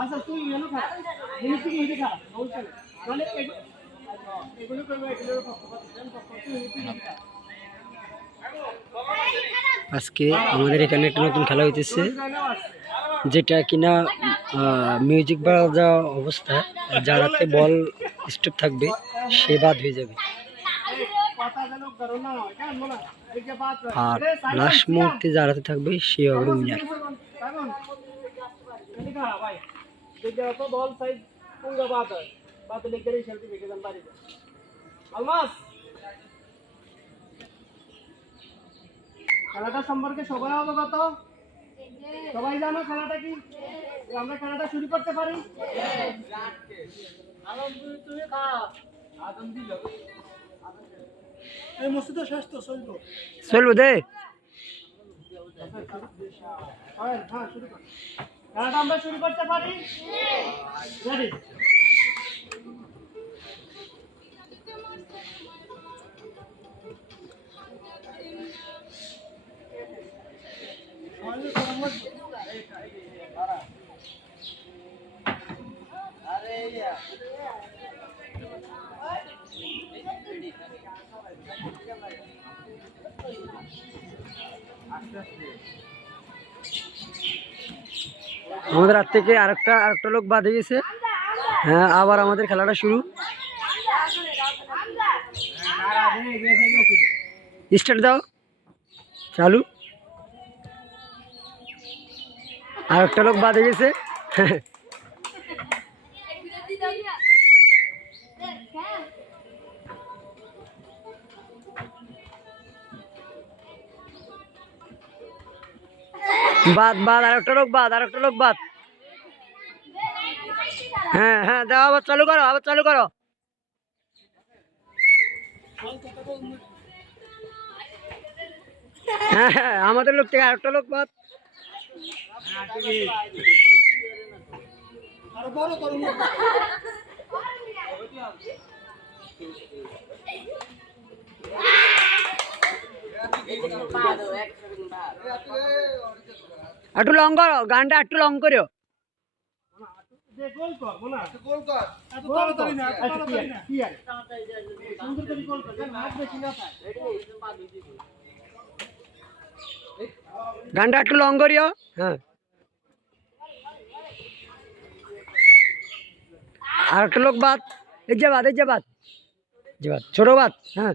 আচ্ছা তুই এলো খা জিনিস থেকে হিটে খা মানে এগুলো করব এগুলোর আজকে আমাদের এখানে একটা নতুন খেলা হইতেছে যেটা কিনা মিউজিক বাজা অবস্থায় যারাতে বল স্টপ থাকবে সে বাদ হয়ে যাবে। আর লাস্ট মুহূর্তে যারাতে থাকবে সে হবে উইনার ভাই। অত বল পুঙ্গা বাদ হয়। সেলফি বাড়িতে। আলমাস, খেলাটা সম্পর্কে সবাই অবগত? সবাই জানো খেলাটা কি? আমরা খেলাটা শুরু করতে পারি? এই মসজিদে শেষ তো চলবো। চলবো দে। হ্যাঁ হ্যাঁ শুরু কর। খেলাটা আমরা শুরু করতে পারি? রেডি আমাদের হাত থেকে আরেকটা আরেকটা লোক বাদ হয়ে গেছে। হ্যাঁ আবার আমাদের খেলাটা শুরু। স্টার্ট দাও। চালু। আর একটা লোক বাদ হয়ে গেছে। বাদ বাদ আর একটা লোক বাদ আর একটা লোক বাদ। হ্যাঁ হ্যাঁ দাও, আবার চালু করো, আবার চালু করো। হ্যাঁ হ্যাঁ আমাদের লোক থেকে আরেকটা লোক বাদ। আরও বড় করুন একটু লং করো গানটা একটু লং করো গানটা একটু লং করিও। হ্যাঁ। আর একটা লোক বাদ এই যে বাদ এই যে বাদ। যে বাদ ছোট বাদ হ্যাঁ।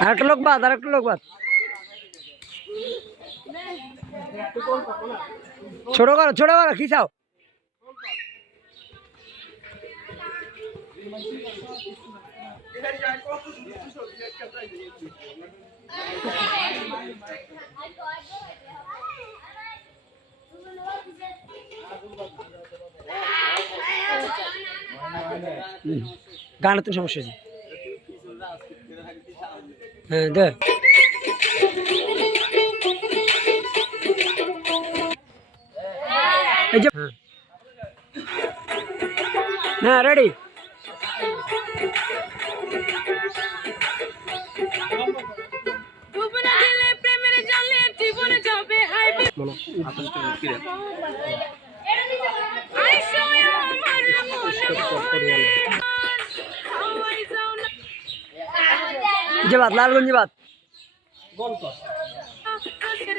আর একটা লোক বাদ আর একটা লোক বাদ। ছোট করো ছোট করো খিচাও গান তো সমস্যা আছে। হ্যাঁ দে। হ্যাঁ। হ্যাঁ রেডি। জিবাদ লালগঞ্জি বাদ আকাশের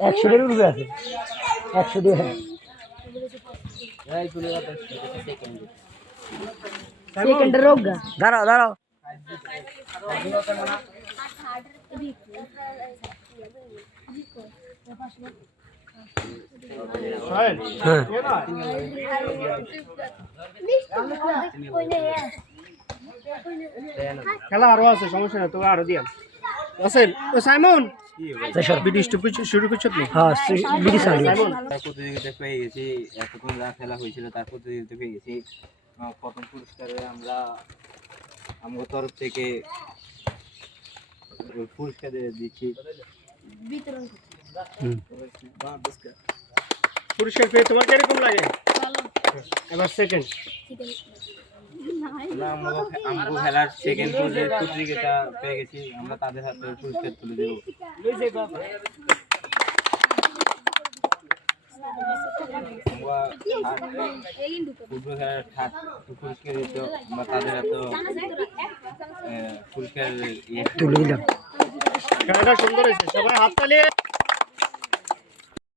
একশো ডের উঠবে আছে। একশো ডে হ্যাঁ। দাঁড়াও দাঁড়াও। হ্যাঁ। খেলা আরও আছে সমস্যা নেই তোকে আরও দিয়াম। রাসেল শুরু করছ তুমি হ্যাঁ বিডি প্রতিযোগিতা পেয়ে গেছি এতক্ষণ যা খেলা হয়েছিল তার প্রতিযোগিতা পেয়ে গেছি। প্রথম পুরস্কারে আমরা আমার তরফ থেকে পুরস্কার দিচ্ছি। পুরস্কার। পেয়ে তোমার কীরকম লাগে? এবার সেকেন্ড আমরা খেলার সেকেন্ড প্রতিযোগিতা পেয়ে গেছি আমরা তাদের হাতে পুরস্কার তুলে দেবো। আমরা ফুটবল খেলার পুরস্কার দিত আমরা তাদের হাতে পুরস্কার ইয়ে। তুলে দিলাম। খেলাটা সুন্দর হয়েছে সবাই হাত তালিয়ে।